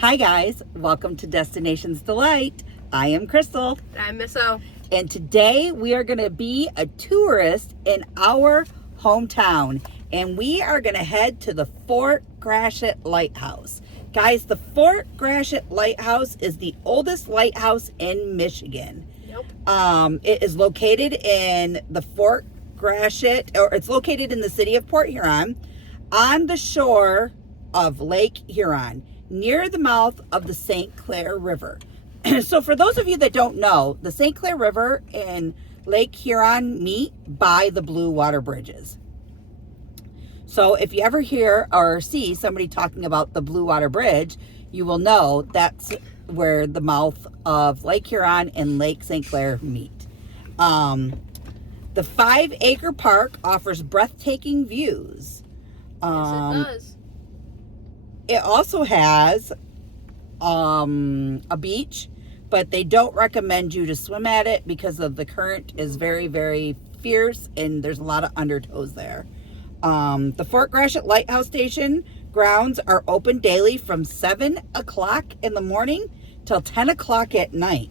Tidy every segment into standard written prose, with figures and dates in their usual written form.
Hi guys, welcome to Destinations Delight. I am Crystal. I'm Miss O. And today we are going to be a tourist in our hometown. And we are going to head to the Fort Gratiot Lighthouse. Guys, the Fort Gratiot Lighthouse is the oldest lighthouse in Michigan. Yep. It is located in the Fort Gratiot, or it's located in the city of Port Huron on the shore of Lake Huron, near the mouth of the St. Clair River. So for those of you that don't know, the St. Clair River and Lake Huron meet by the Blue Water Bridges. So if you ever hear or see somebody talking about the Blue Water Bridge, you will know that's where the mouth of Lake Huron and Lake St. Clair meet. The 5-acre park offers breathtaking views. Yes, it does. It also has a beach, but they don't recommend you to swim at it because of the current is very, very fierce and there's a lot of undertows there. The Fort Gratiot Lighthouse Station grounds are open daily from 7 o'clock in the morning till 10 o'clock at night.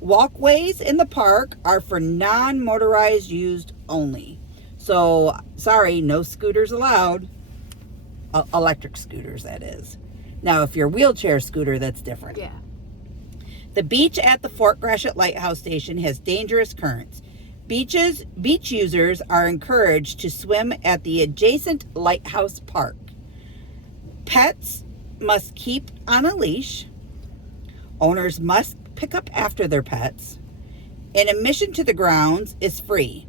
Walkways in the park are for non-motorized used only. So, sorry, no scooters allowed. Electric scooters, that is. Now, if you're a wheelchair scooter, that's different. Yeah. The beach at the Fort Gratiot Lighthouse Station has dangerous currents. Beach users are encouraged to swim at the adjacent Lighthouse Park. Pets must keep on a leash. Owners must pick up after their pets. And admission to the grounds is free.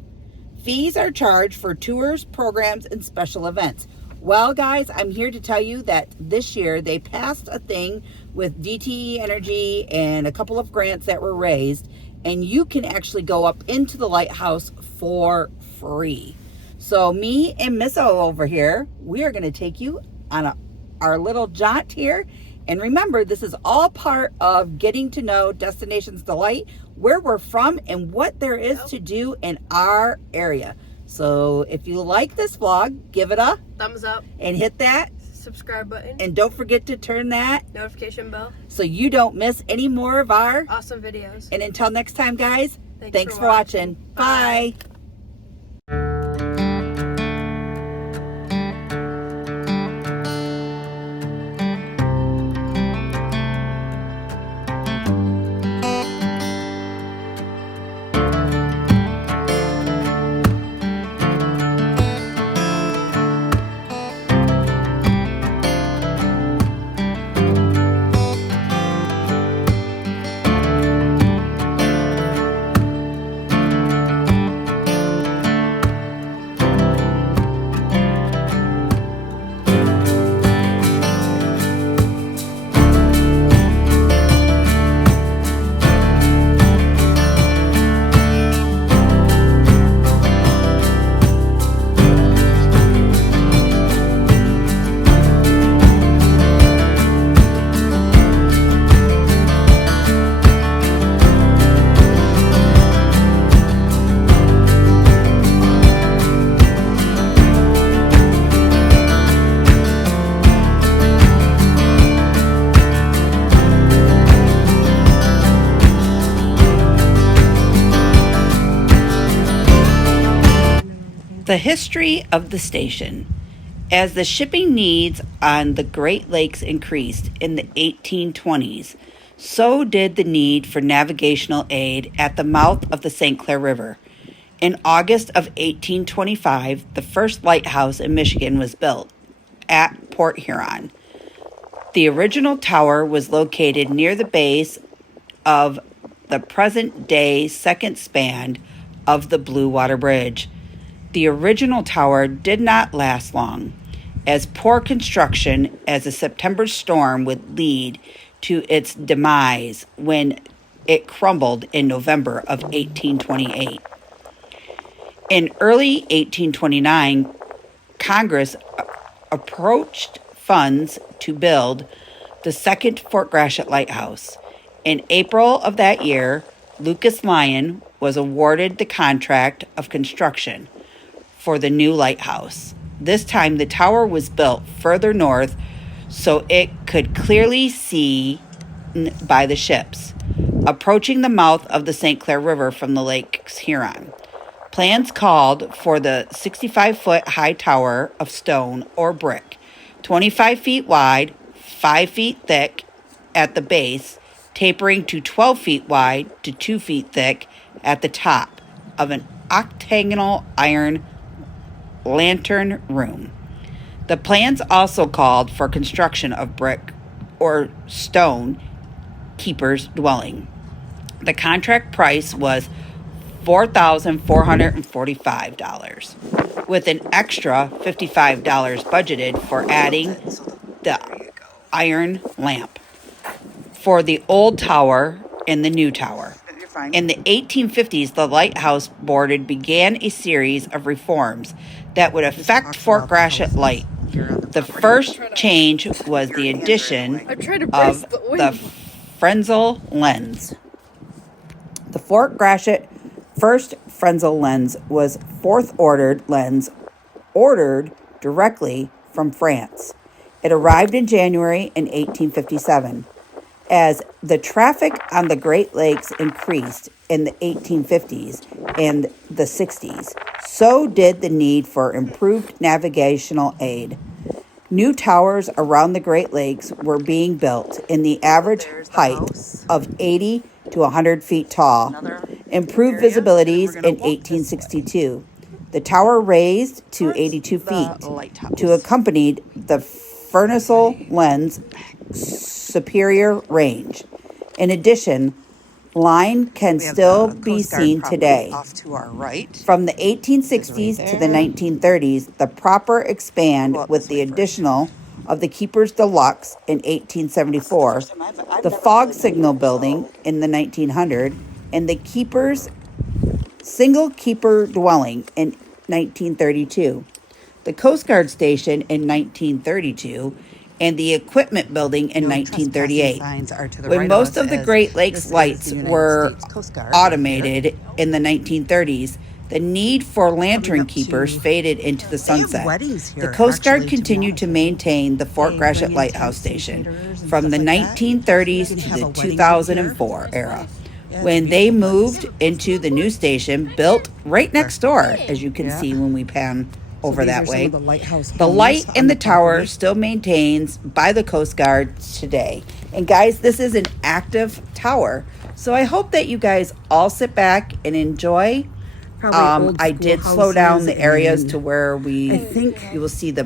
Fees are charged for tours, programs, and special events. Well, guys, I'm here to tell you that this year they passed a thing with DTE Energy and a couple of grants that were raised, and you can actually go up into the lighthouse for free. So me and Miss O over here, we are going to take you on our little jaunt here. And remember, this is all part of getting to know Destinations Delight, where we're from and what there is to do in our area. So if you like this vlog, give it a thumbs up and hit that subscribe button and don't forget to turn that notification bell so you don't miss any more of our awesome videos. And until next time, guys, thanks for watching. watching. Bye. The history of the station. As the shipping needs on the Great Lakes increased in the 1820s, so did the need for navigational aid at the mouth of the St. Clair River. In August of 1825, the first lighthouse in Michigan was built at Port Huron. The original tower was located near the base of the present-day second span of the Blue Water Bridge. The original tower did not last long, as poor construction as a September storm would lead to its demise when it crumbled in November of 1828. In early 1829, Congress approached funds to build the second Fort Gratiot Lighthouse. In April of that year, Lucas Lyon was awarded the contract of construction for the new lighthouse. This time, the tower was built further north so it could clearly see by the ships approaching the mouth of the St. Clair River from the Lakes Huron. Plans called for the 65-foot high tower of stone or brick, 25 feet wide, 5 feet thick at the base, tapering to 12 feet wide to 2 feet thick at the top of an octagonal iron lantern room. The plans also called for construction of brick or stone keeper's dwelling. The contract price was $4,445, with an extra $55 budgeted for adding the iron lamp for the old tower and the new tower. In the 1850s, the Lighthouse Board began a series of reforms that would affect Fort Gratiot Light. The first change was the addition of the fresnel lens. The Fort Gratiot first fresnel lens was fourth-ordered lens ordered directly from France. It arrived in January in 1857. As the traffic on the Great Lakes increased in the 1850s and the 60s, so did the need for improved navigational aid. New towers around the Great Lakes were being built in the average height of 80 to 100 feet tall. Improved visibilities in 1862. The tower raised to 82 feet to accompany the fresnel lens superior range. In addition, line can still be seen today. Off to our right. From the 1860s to the 1930s, the proper expand with the additional of the Keeper's Deluxe in 1874, the Fog Signal Building in the 1900, and the Keeper's Single Keeper Dwelling in 1932, the Coast Guard Station in 1932, and the Equipment Building in 1938. When most of the Great Lakes lights were automated in the 1930s, the need for lantern keepers faded into the sunset. The Coast Guard continued to maintain the Fort Gratiot Lighthouse Station from the 1930s to the 2004 era, when they moved into the new station built right next door, as you can see when we pan over that way. The light in the tower still maintains by the Coast Guard today. And guys, this is an active tower. So I hope that you guys all sit back and enjoy. I did slow down the areas to where you will see they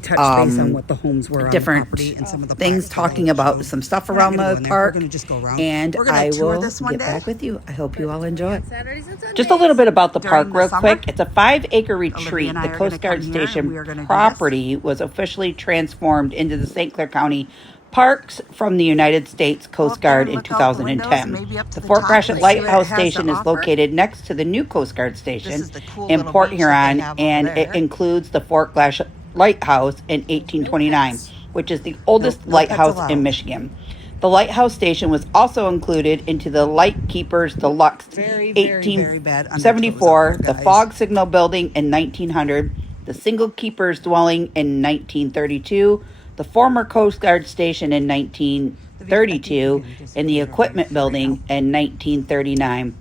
touch base on what the homes were different on the property and some of the things talking about some stuff around the park. We're going to just go around. And I will get back with you. I hope you all enjoy. Saturdays and Sundays. Just a little bit about the park the real summer, quick. It's a 5-acre Olivia retreat. and I The are Coast gonna Guard come here, and we are Station gonna do property was officially transformed into the St. Clair County Parks from the United States Coast Guard in look out the 2010. windows, maybe up to The the Fort top Gratiot and see what it Lighthouse has to Station is offer. located next to the new Coast Guard Station This is the cool in little Port beach that Huron, they have over and there. it includes the Fort Gratiot Lighthouse in 1829, which is the oldest No lighthouse pets allowed. in Michigan. The lighthouse station was also included into the Lightkeepers Deluxe Very, very bad undertows 1874, out there, the guys. Fog Signal Building in 1900, the Single Keepers Dwelling in 1932, the former Coast Guard Station in 1932, and the Equipment Building in 1939,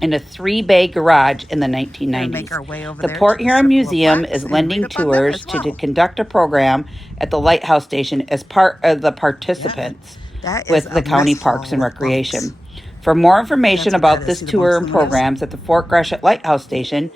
and a 3-bay garage in the make 1990s. our way over The there Port to the Huron Circle of Museum Blacks is and lending read up on them tours as to well. conduct a program at the Lighthouse Station as part of the participants That is with a the County mess hall Parks and with Recreation. bunks. For more information That's what about that this is. See the tour bunks and on the list? programs at the Fort Gratiot Lighthouse Station,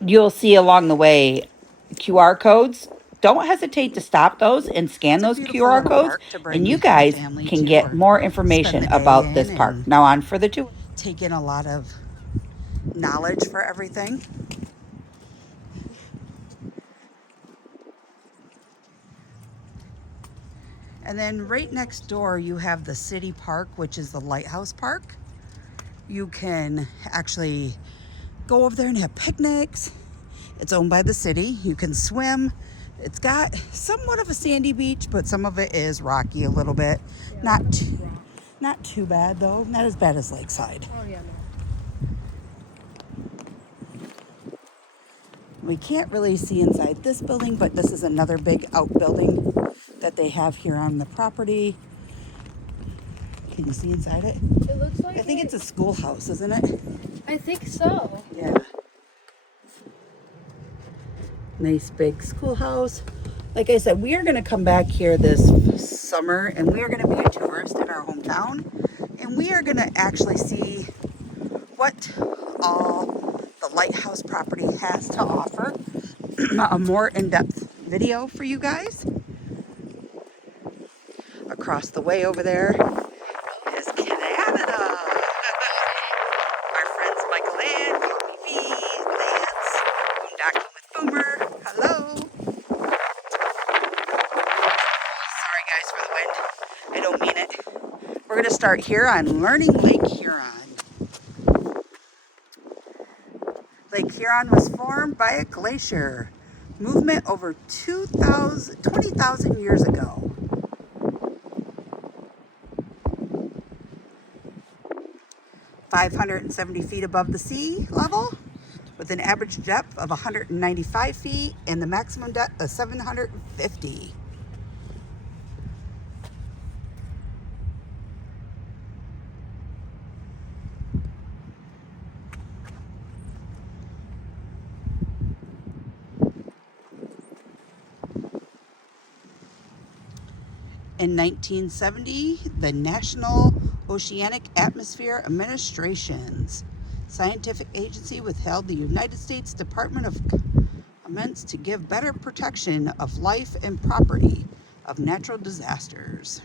you'll see along the way QR codes. Don't hesitate to stop those and scan those beautiful QR little codes, park to bring and you your guys family can to get or more spend information the day about this in park. and Now on for the tour. take in a lot of knowledge for everything. And then right next door you have the city park, which is the Lighthouse Park. You can actually go over there and have picnics. It's owned by the city. You can swim. It's got somewhat of a sandy beach, but some of it is rocky a little bit. Not too bad though. Not as bad as Lakeside. Oh yeah, no. We can't really see inside this building, but this is another big outbuilding that they have here on the property. Can you see inside it? It looks like I think it's a schoolhouse, isn't it? I think so. Yeah. Nice big schoolhouse. Like I said, we are going to come back here this summer and we are going to be a tourist in our hometown. And we are going to actually see what all the Lighthouse property has to offer. A more in-depth video for you guys. Across the way over there is Canada. Our friends Michael Ann, Tommy V, Lance, Boondocking with Boomer. Hello. Sorry guys for the wind. I don't mean it. We're going to start here on Learning Lake Huron. Lake Huron was formed by a glacier movement over 20,000 years ago. .570 feet above the sea level, with an average depth of 195 feet and the maximum depth of 750. In 1970, the National Oceanic Atmosphere Administration's scientific agency withheld the United States Department of Commerce to give better protection of life and property of natural disasters.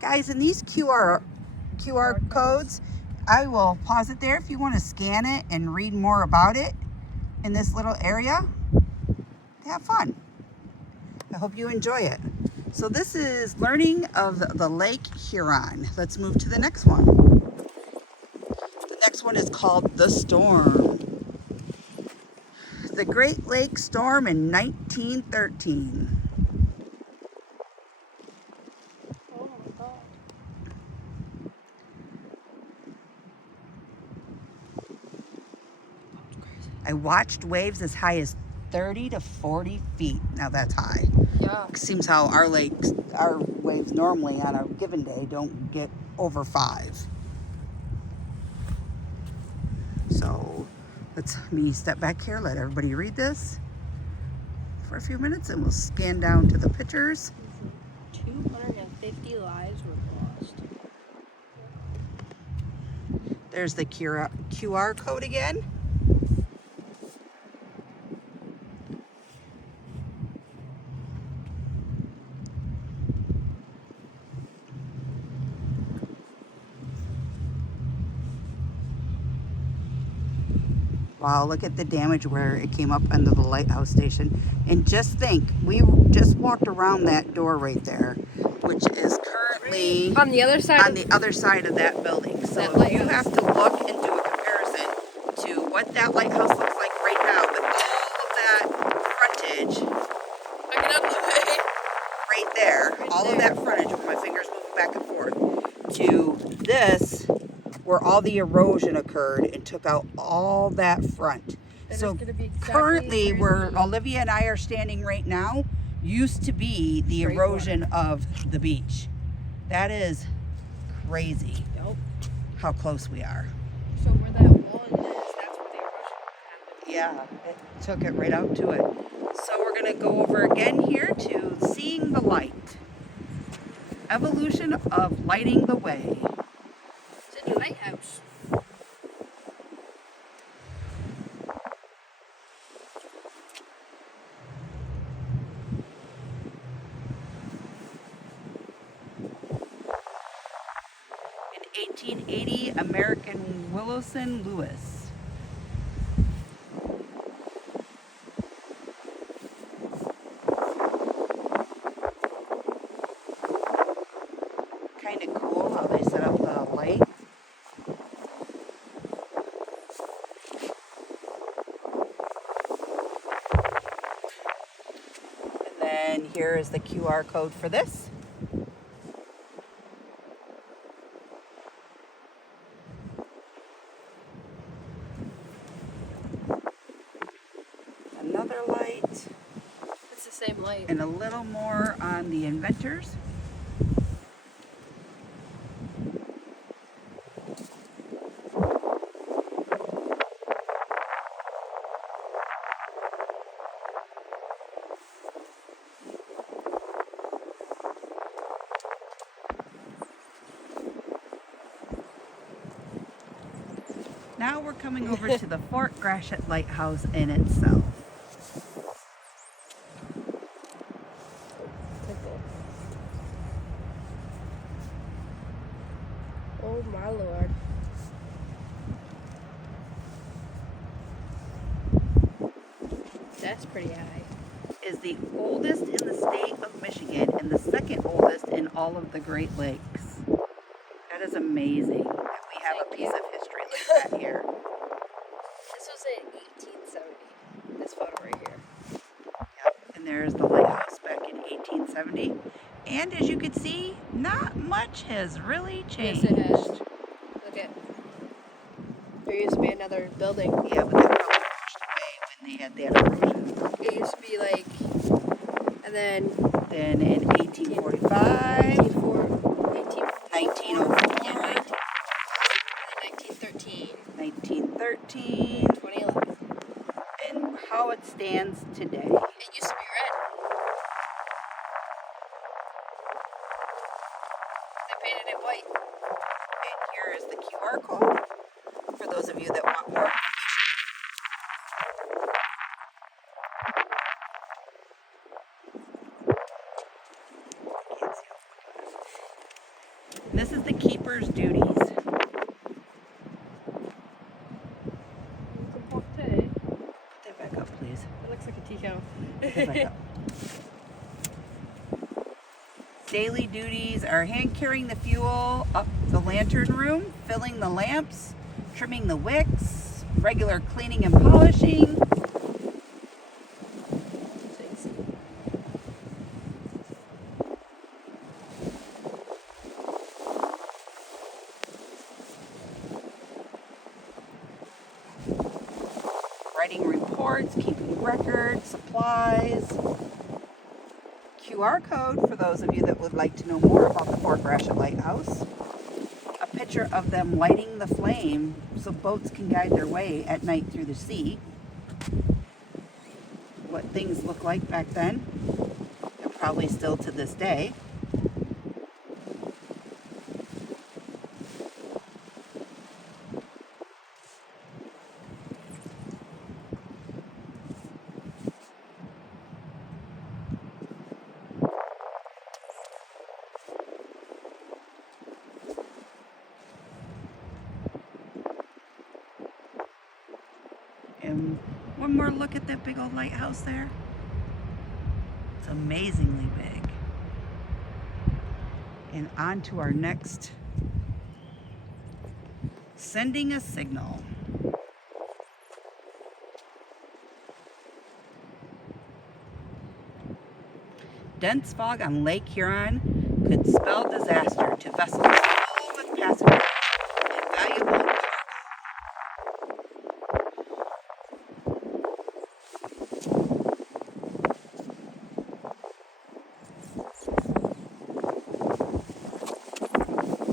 Guys, in these QR codes, I will pause it there if you want to scan it and read more about it in this little area. Have fun. I hope you enjoy it. So this is learning of the Lake Huron. Let's move to the next one. The next one is called The Storm. The Great Lake Storm in 1913. Oh my god. I watched waves as high as 30 to 40 feet. Now that's high. Yeah. Seems how our waves normally on a given day don't get over 5. So let me step back here, let everybody read this for a few minutes, and we'll scan down to the pictures. 250 lives were lost. There's the QR code again. Wow, look at the damage where it came up under the lighthouse station. And just think, we just walked around that door right there, which is currently On the other side. on the other side of that building. So That if you lighthouse. have to look and do a comparison to what that lighthouse looks like right now with all of that frontage I get out of the way. right there, all of that frontage with my fingers moving back and forth, to this, where all the erosion occurred and took out all that front. That So is gonna be exactly currently where 30. Olivia and I are standing right now used to be the Straight erosion of the beach. That is crazy Yep. how close we are. So where that one is, that's where the erosion happened. Yeah, it took it right out to it. So we're gonna go over again here to seeing the light. Evolution of lighting the way. It's a new lighthouse. In 1880, American Wilson Lewis. Kind of cool how they set up the light. And then here is the QR code for this. And a little more on the inventors. Now we're coming over to the Fort Gratiot Lighthouse in itself. Oh my lord. That's pretty high. Is the oldest in the state of Michigan and the second oldest in all of the Great Lakes. That is amazing that we have a piece of history like that here. This was in 1870. This photo right here. Yep. And there's the lighthouse back in 1870. And as you can see, not much has really changed. Yes, it has. Look at. There used to be another building. Yeah, but that probably washed away when they had that erosion. It used to be like, and then in 1845, 1904, 1913, 1913, 2011. and how it stands today. It used to be red. They painted it white. And here is the QR code for those of you that want more. This is the keeper's duties. It's a porte. Put that back up, please. It looks like a tea kettle. Put that back up. Daily duties are hand carrying the fuel up the lantern room, filling the lamps, trimming the wicks, regular cleaning and polishing. Writing reports, keeping records, supplies. QR code for those of you that would like to know more about the Fort Gratiot Lighthouse. A picture of them lighting the flame so boats can guide their way at night through the sea. What things look like back then, and probably still to this day. And one more look at that big old lighthouse there. It's amazingly big. And on to our next, sending a signal. Dense fog on Lake Huron could spell disaster to vessels filled with passengers and valuable cargo.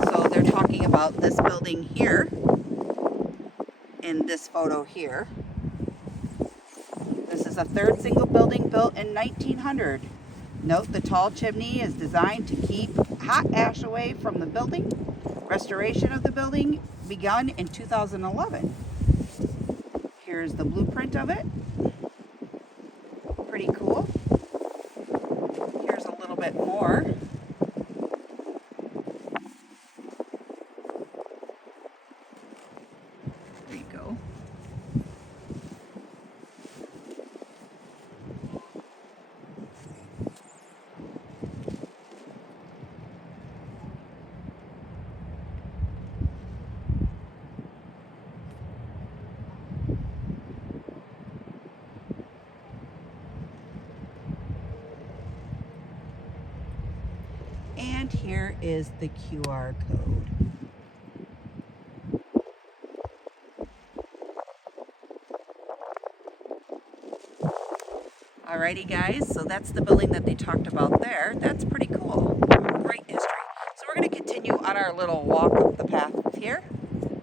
So they're talking about this building here in this photo here. This is a third single building built in 1900. Note the tall chimney is designed to keep hot ash away from the building. Restoration of the building begun in 2011. Here's the blueprint of it. Pretty cool. Here's a little bit more. There you go. And here is the QR code. All right. Alrighty guys, so that's the building that they talked about there. That's pretty cool. Great history. So we're going to continue on our little walk up the path here.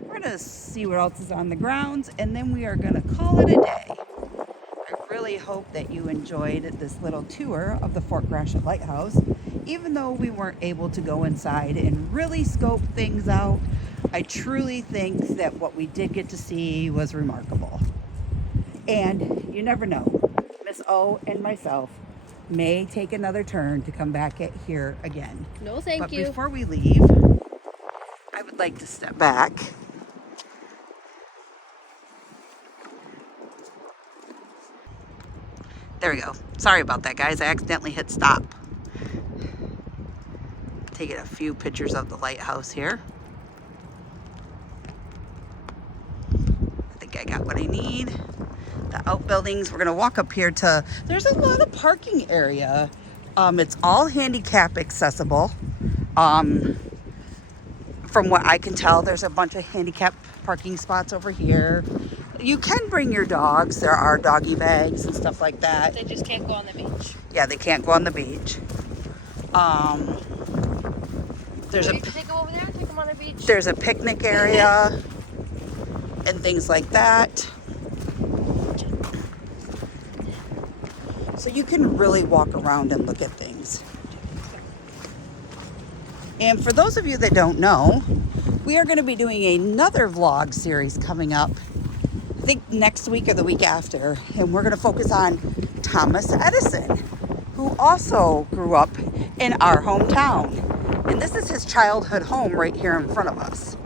We're going to see what else is on the grounds, and then we are going to call it a day. I really hope that you enjoyed this little tour of the Fort Gratiot Lighthouse. Even though we weren't able to go inside and really scope things out, I truly think that what we did get to see was remarkable. And you never know, Miss O and myself may take another turn to come back at here again. No, thank you. But before we leave, I would like to step back. There we go. Sorry about that, guys. I accidentally hit stop. Taking a few pictures of the lighthouse here. I think I got what I need. The outbuildings. We're going to walk up here to, there's a lot of parking area. It's all handicap accessible. From what I can tell, there's a bunch of handicap parking spots over here. You can bring your dogs. There are doggy bags and stuff like that. They just can't go on the beach. Yeah, they can't go on the beach. There's You can take them over there and take them on the beach. There's a picnic area and things like that. So you can really walk around and look at things. And for those of you that don't know, we are going to be doing another vlog series coming up, I think next week or the week after. And we're going to focus on Thomas Edison, who also grew up in our hometown. And this is his childhood home right here in front of us.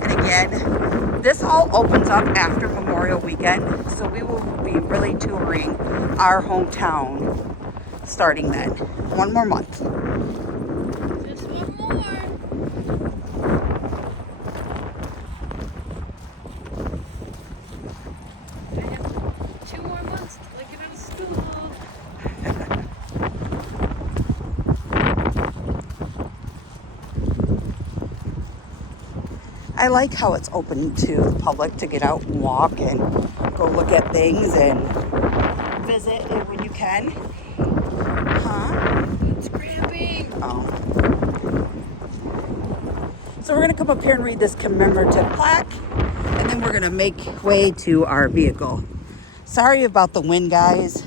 And again, this all opens up after Memorial Weekend, so we will be really touring our hometown starting then. One more month. Just one more. I have 2 more months till I get out of school. I like how it's open to the public to get out and walk and go look at things and visit it when you can. Huh? It's cramping. Oh. So we're going to come up here and read this commemorative plaque, and then we're going to make way to our vehicle. Sorry about the wind, guys.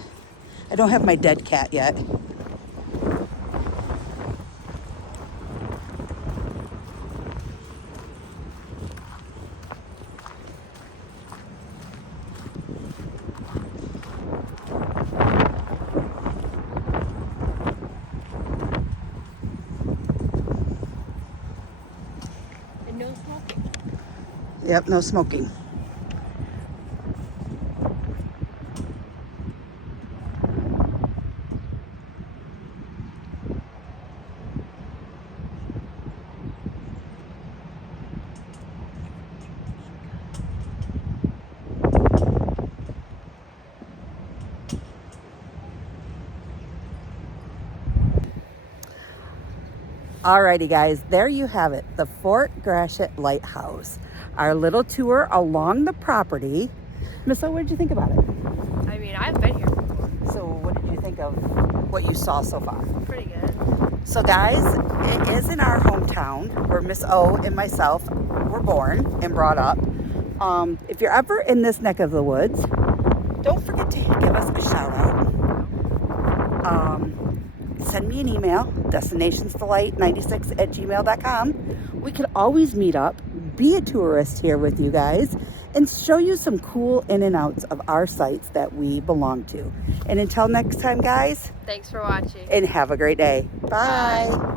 I don't have my dead cat yet. And no smoking. Yep, no smoking. Alrighty guys, there you have it, the Fort Gratiot Lighthouse. Our little tour along the property. Miss O, what did you think about it? I mean, I've been here before. So what did you think of what you saw so far? Pretty good. So guys, it is in our hometown where Miss O and myself were born and brought up. If you're ever in this neck of the woods, don't forget to give us a shout out. Send me an email, destinationsdelight96@gmail.com. We could always meet up, be a tourist here with you guys, and show you some cool in and outs of our sites that we belong to. And until next time, guys, Thanks for watching. and have a great day. Bye. Bye.